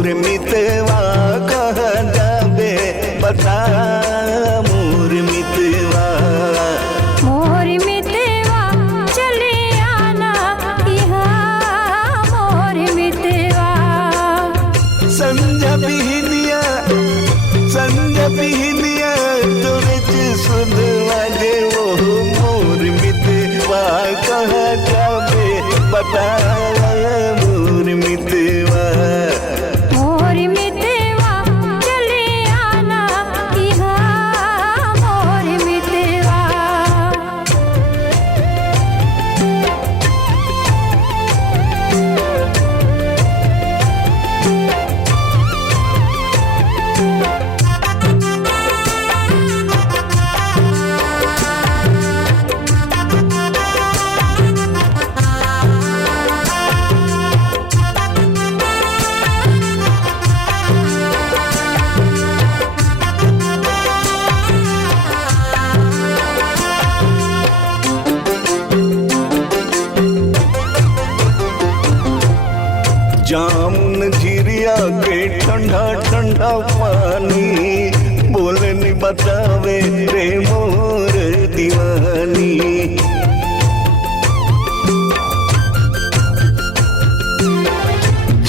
मोर मितवा कहाँ जाबे बता मोर मितवा। मोर मितवा चले आना यहाँ मोर मितवा। संजा बिहनिया तोरे सुनवा दे वो मोर मितवा कहाँ जाबे बता मोर मितवा। मोर मितवा चले आना यहाँ मोर मितवा। जामुन झिरिया के ठंडा ठंडा पानी बोलनी बतावे रे मोर दीवानी।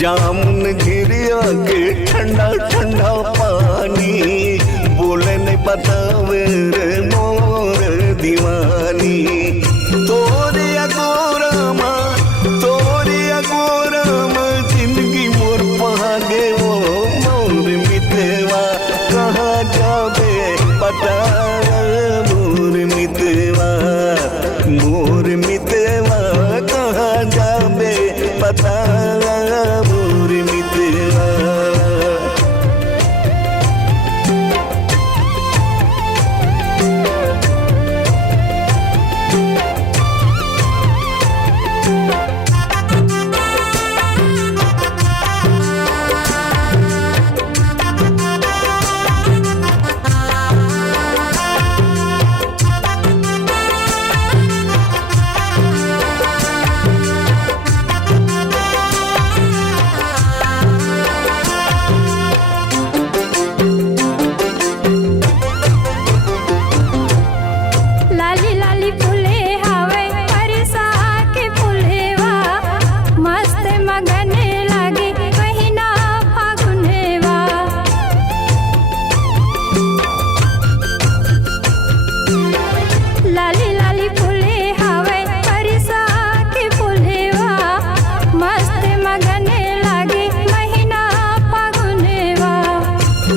जामुन झिरिया के ठंडा ठंडा पानी बोलनी बतावे रे मोर दीवानी। तोरे अगोरमा जिंदगी मोर पहागे वो मोर मितवा कहाँ जाबे बता मोर मितवा। मोर मितवा कहाँ जाबे बता मोर मितवा। लाली लाली फुले हवे परिसा के फुलेवा मस्त मगने लागे महीना फागुनेवा। लाली लाली फुले हवे परिसा के फुलेवा मस्त मगने लागे महीना फागुनेवा।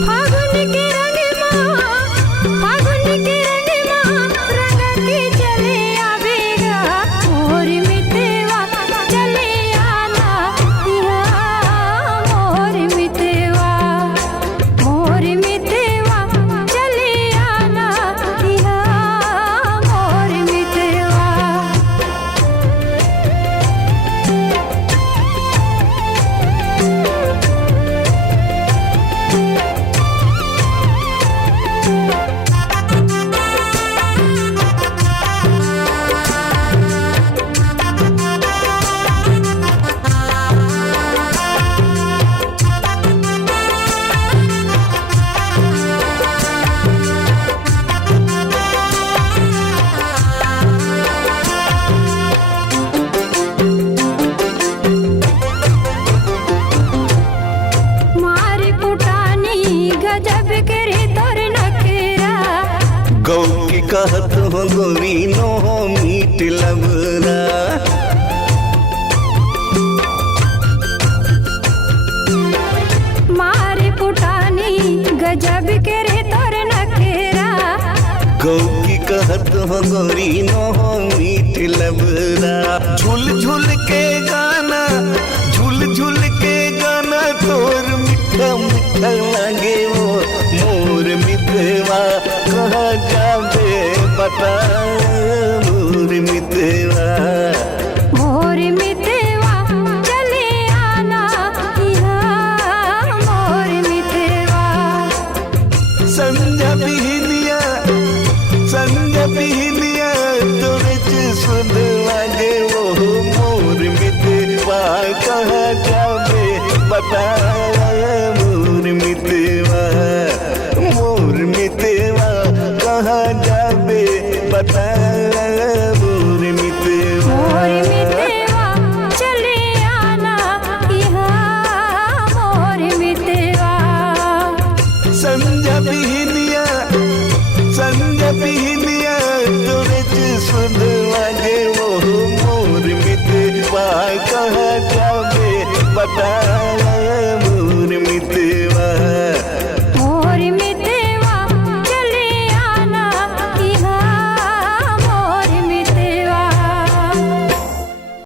फागुन के रंग रंग के चले आवेगा मोर मितवा चले आना यहाँ मोर मितवा। मोर मितवा चले आना यहाँ मोर मितवा। मारी पुटानी गजब करे तोर नखरा। गौ की कहत हो गोरी नो मीठ लबरा। मारी पुटानी गजब करे तोर नखरा। गौ की कहत हो गोरी नो मीठ लबरा। झूल झूल के गाना तोर मीठा मीठा लगे वो मोर मितवा कहाँ जाबे बता मोर मितवा।